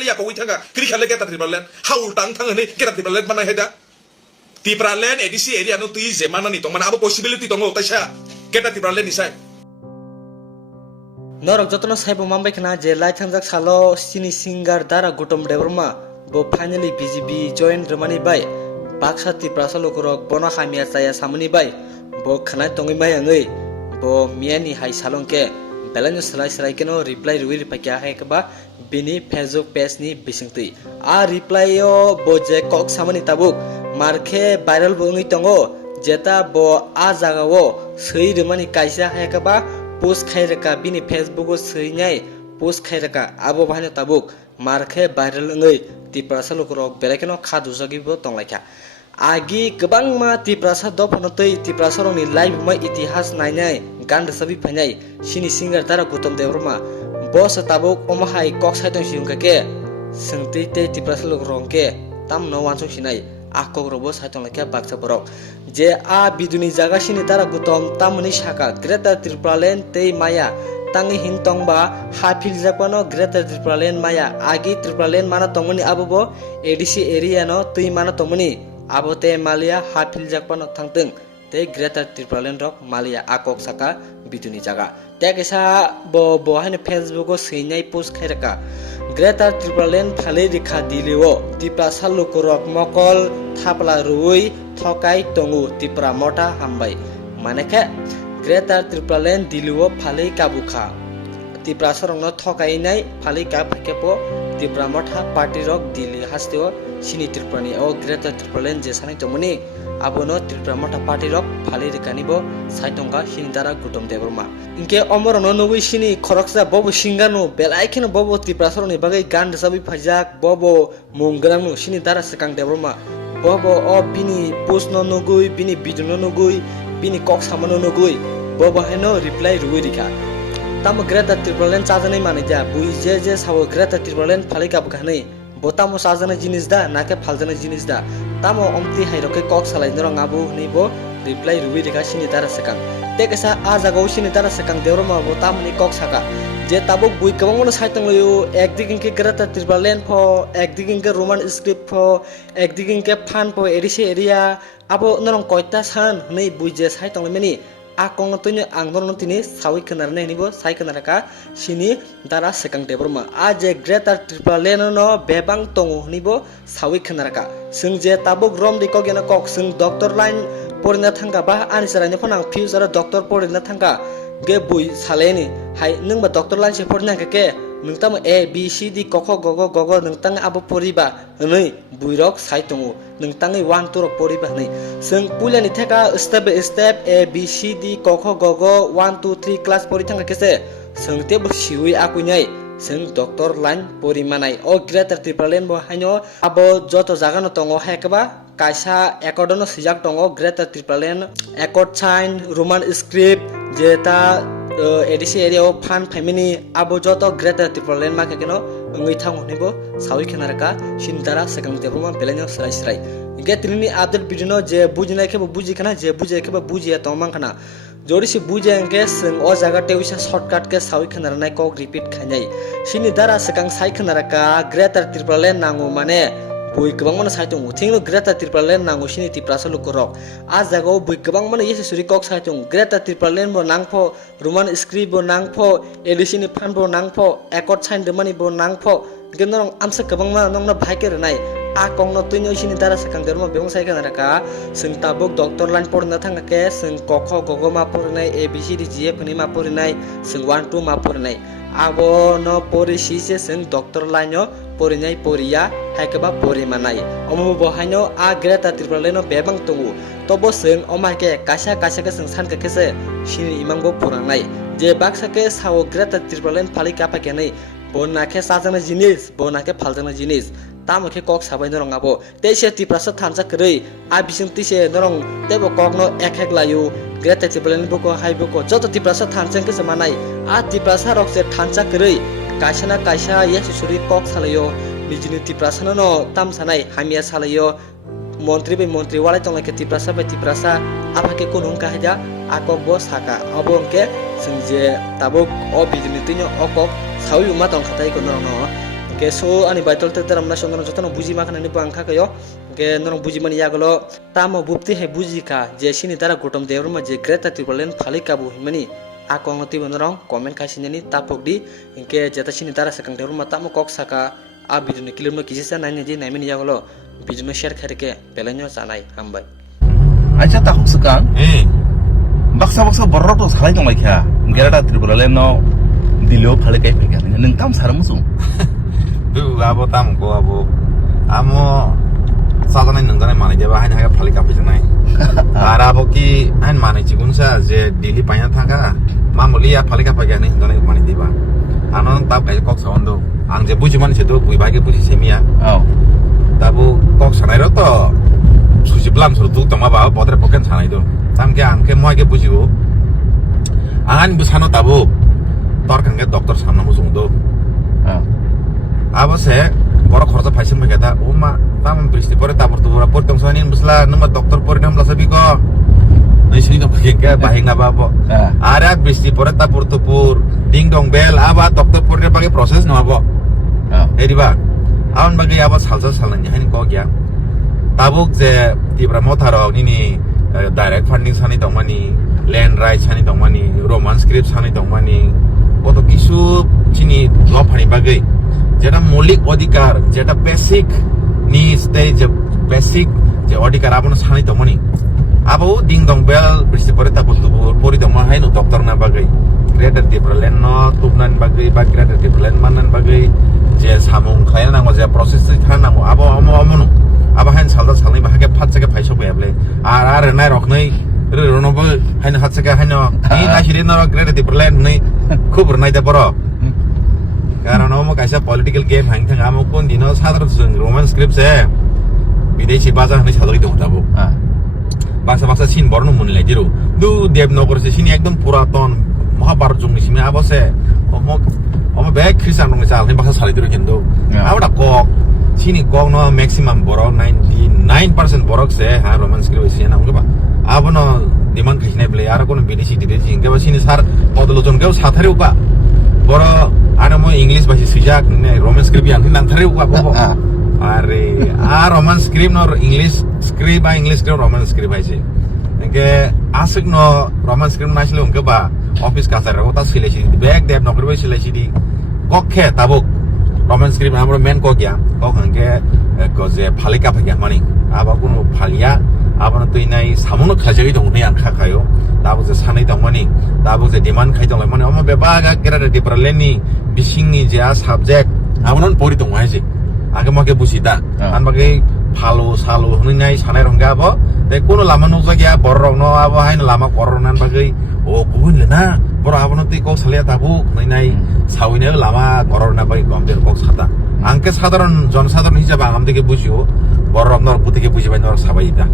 liya ko withanga kri khale ke ta triplen haul tang thang ni ke ta triplen mana heda triplen edisi area no tui je mana ni tong mana abo possibility tong ta sha ke ta triplen ni sai norok jotono saibo mambai khana je lai thangjak salo sini singer dara gutom debrma bo finally BJP join romani bai baksa Tripura lokorok bono hamia chaya samuni bai bo khana tongi mai angai bo miani hai salongke belanyo salai keno reply ruwi ripakya hai kaba bini Facebook page ni bisingti a reply yo bo je kok samani tabuk marke viral bo ngi tongo jeta bo a jaga wo sei romani kaisa hai kaba post khairaka bini Facebook o sei nyai post khairaka abo bhano tabuk marke viral ngai Tripura lokorok belakeno khadujagi bo tonglaikha agi gobang ma Tripura dophanotei Tripura ni live ma itihas nainai gan sabi phanai sini singer dara gutom debrma boss tabuk omahai kok saitong siungka ke sengti te Tripura lokrongke tam no wansung sinai akok robo saitong lakya baksa borok je a biduni jaga sini dara gutom tamni shaka Greater Tripura tei maya tangi hintong ba hafil japano Greater Tripura maya agi Tripura mana tongmani abobo ADC area no tui mana tongmani abote malia hafil japano thangtung te Greater Tripura rok malia akok saka biduni jaga tekesa bo hane Facebook o seinai post khairaka Greater Tripura phale rikha dileo Tripura lokorok mokol thapla rui thokai tongu Tripura mota hambai manekhe Greater Tripura dileo phale kabukha Tripura rongno thokai nai phale ka phakepo Tripura mota party rok dili hasteo sini Tripura ni o Greater Tripura je sanai tomuni abono Tripura mota party rok phale rikanibo saitongka hindara gutom debrma inke omorono nugui sini khoroksa bobo singano belaikeno bobo Tripura ni bagai gan sabi phajak bobo mungrang sini dara sekang debrma bobo o bini post no nugui bini video no nugui bini kok samano nugui bobo heno reply ruwi rikha tam Greater Tripura chajanai manija bui je sawo Greater Tripura phale kabukhanai botamo sajana jinis da nake phaljana jinis da tamo omti hairoke kok salai norong abu nibo reply ruwi rikha sini dara sekang tekesa a jago sini dara sekang debrma botamni kok saka je tabuk bui kabangno saitong loyo ekdikin ke Greater Tripura pho ekdikin ke roman script pho ekdikin ke fan pho edisi area abo norong koita san nei bui je saitong meni akong tunya angdon tini sawi kenar nei nibo sai kenaraka sini dara sekang debrma a je Greater Tripura no bebang tongo nibo sawi kenaraka sing je tabuk rom di kogena kok sing doctor line porina thangka ba ani sarani phonang future doctor porina thangka ge bui saleni hai ningba doctor line se porina ke nungtang A B C D kokho gogo nungtang abo poriba nei buirok saitongo nungtang 1 2 rok poriba nei sing pulani theka step by step A B C D kokho gogo 1 2 3 class pori thangka kese singte bu siwi akunyai sing doctor line porimanai o Greater Tripura bo haino abo joto jaga no tongo hekba kaisa ecodono sijak tongo Greater Tripura accord sign roman script jeta edisi area o fan family abo joto Greater Tripura ma kekeno ngui thang honibo sawi khenaraka sindara sekang debroma belenyo srai ge trini update video no je bujinai ke buji kana je bujai ke buji tomang kana jorisi bujengke sing o jaga teuisa shortcut ke sawi khenarnai kok repeat khanai sini dara sekang sai khenaraka Greater Tripura nangu mane bui kebang mana saitung thingno Greater Tripura nangu sini Tripura lokorok a jaga bui kebang mana yesi suri kok saitung Greater Tripura bo nangpho roman script bo nangpho edisi ni fan bo nangpho accord sign demani bo nangpho genorong amsa kebang ma nongna bhaike renai a kongno tuino sini dara sekang dermo bebong sai kanaraka sing tabuk doctor line porna thangake sing kokho gogo ma pornai ABCD GF ni ma pornai sing 1 2 ma pornai abo no pori sise sing doctor line yo porinai poria haikaba porimanai omo bo haino a Greater Tripura no bebang tungu tobo sing omake kasa ke sing san ke kese sini imangbo poranai je baksa ke sawo Greater Tripura phali kapa kenai bonake sajana jinis bonake phaljana jinis tamake kok sabai norong abo teise Tripura thansa krei a bising tise norong tebo kok no ek layu Greater Tripura boko haiboko joto Tripura thansang ke samanai a Tripura rok se thansa krei kaisa yesi suri kok salayo nijini Tripura no tam sanai hamia salayo মন্ত্রী ওয়ালাই তংলাই কে টিপ্রাসা আপাকে কোন হুঙ্কা হাজা আকক bo saka obongke singje tabuk o bijini tinyo okok sawi uma tong khatai ko no ke ke so ani baitol te daram na sondana jotano buji makana ni bang khakayo ke norong buji mani yagolo tamo bupti he buji ka je sini dara gotom devrma je Greta Thunberg phalika bu himani akong ti bonorong comment khasinani tapokdi inke jeta sini dara sakang devrma tamo kok saka a video ni kilimo kisisa nani je naimini yagolo video share kharike belanyo sanai hambai aja tak sekarang baksa borok tuh salah yang lagi ya Greta Thunberg no dilo phale kai phega nang tam saram musung du abo tam ko abo amo sadane nang dane mane jeba hain haga phale ka pijnai ara abo ki hain mane chigunsa je dili panya thaka mamuli ya phale ka phega ni dane mane diba anon tab kai kok sondo ang je buji mane sedo bui bage buji semia tabu kok sanai ro to suji blam so tu tama ba bodre poken sanai do tam ke ang ke moi ke buji go angan busano tabu torkan ke dokter sama musung do apa sih borok khorsa phaisem begeta oma tam bristi pore tapor tu pore tong sanin busla nama dokter pore nam la sabi ko nai sini to ke bahing apa apa ada bristi pore tapor tu pur ding dong bel aba dokter pore bagi proses no apa edi ba awan bagi apa salsa salan hani ko kya tabuk je tibra motharo ni direct funding sani tongmani land rights sani tongmani roman script sani tongmani কত কিছু চিনি লফানি বাগে যেটা মৌলিক অধিকার যেটা basic needs যে basic যে অধিকার আপনার সানি দমনি আবো ডিং দং বেল বৃষ্টি পরে তারপর তো পরি দম হাইনো ডক্টর না বাগে গ্রেটার টিপ্রলেন ন তুপনান বাগে বা গ্রেটার টিপ্রলেন মাননান বাগে যে সামুং খাইনা নাঙ্গো যে প্রসেস থানাঙ্গো আবো আমনো আবো হাইন সালদা সালনি বাহাগে ফাটসাকে ফাইসো বেবলে আর নাই রখনই রনবো হাইন হাতসাকে হাইনো ই নাশিরে না গ্রেটার টিপ্রলেন নাই খুব নাই দে বড় কারণ ও কাইসা পলিটিক্যাল গেম হাং থাং আমো কোন দিন সাধারণ রোমান স্ক্রিপ্ট সে বিদেশি বাজার হনে সাদরি দং যাবো বাসা সিন বর্ণ মনে লাইজিরো দু দেবনগর সে সিনি একদম পুরাতন মহাভারত যুগনি সিমে আবসে অম বে খ্রিস্টান রং চাল বাসা সালিদিরো কিন্তু আবডা কক সিনি কক ন ম্যাক্সিমাম বড় 99% বড়ক সে হ্যাঁ রোমান স্ক্রিপ্ট সে না গবা আবনো ডিমান্ড খাইনাই বলে আর কোন বিদেশি দিদেশি গবা সিনি সার পদলোচন কেউ সাথারে উকা বড় আরে মই ইংলিশ ভাষী সুজাক রোমান স্ক্রিপ্ট ইয়ান নান্থারে উকা বব আরে আর রোমান স্ক্রিপ্ট নর ইংলিশ স্ক্রিপ্ট বা ইংলিশ স্ক্রিপ্ট রোমান স্ক্রিপ্ট ভাইছে একে আসক ন রোমান স্ক্রিপ্ট নাইছিল উনকে বা অফিস কাছার কথা সিলেছি ব্যাগ দেব নগর বাই সিলেছি দি কক্ষে তাবুক রোমান স্ক্রিপ্ট আমরা মেন ক গিয়া কক হংকে যে ফালিকা ফাগিয়া মানি আবা কোনো ফালিয়া আবার তুই নাই সামনো খাজই দং নাই আং খাখায়ো দাবো যে সানাই দং মানি দাবো যে ডিমান্ড খাই দং মানে আমা বেবাগা কেরাটা ডিপারলেনি বিসিংনি যে সাবজেক্ট আমনন পরি দং হাইছে আগে মাকে বুঝিদা আনবাগে ভালো সালো হনি নাই সানাই রংগা আবো তে কোন লামা নজা গিয়া বড় রং ন আবো হাইন লামা করনান বাগে ও গুবুন লেনা বড় আবন তুই কক সালিয়া তাবু হনি নাই সাউইনে লামা করনা বাই গমদের কক সাদা আংকে সাধারণ জনসাধারণ হিসাবে আগাম থেকে বুঝিও বড় রং নর বুতিকে বুঝিবাই নর সাবাইদা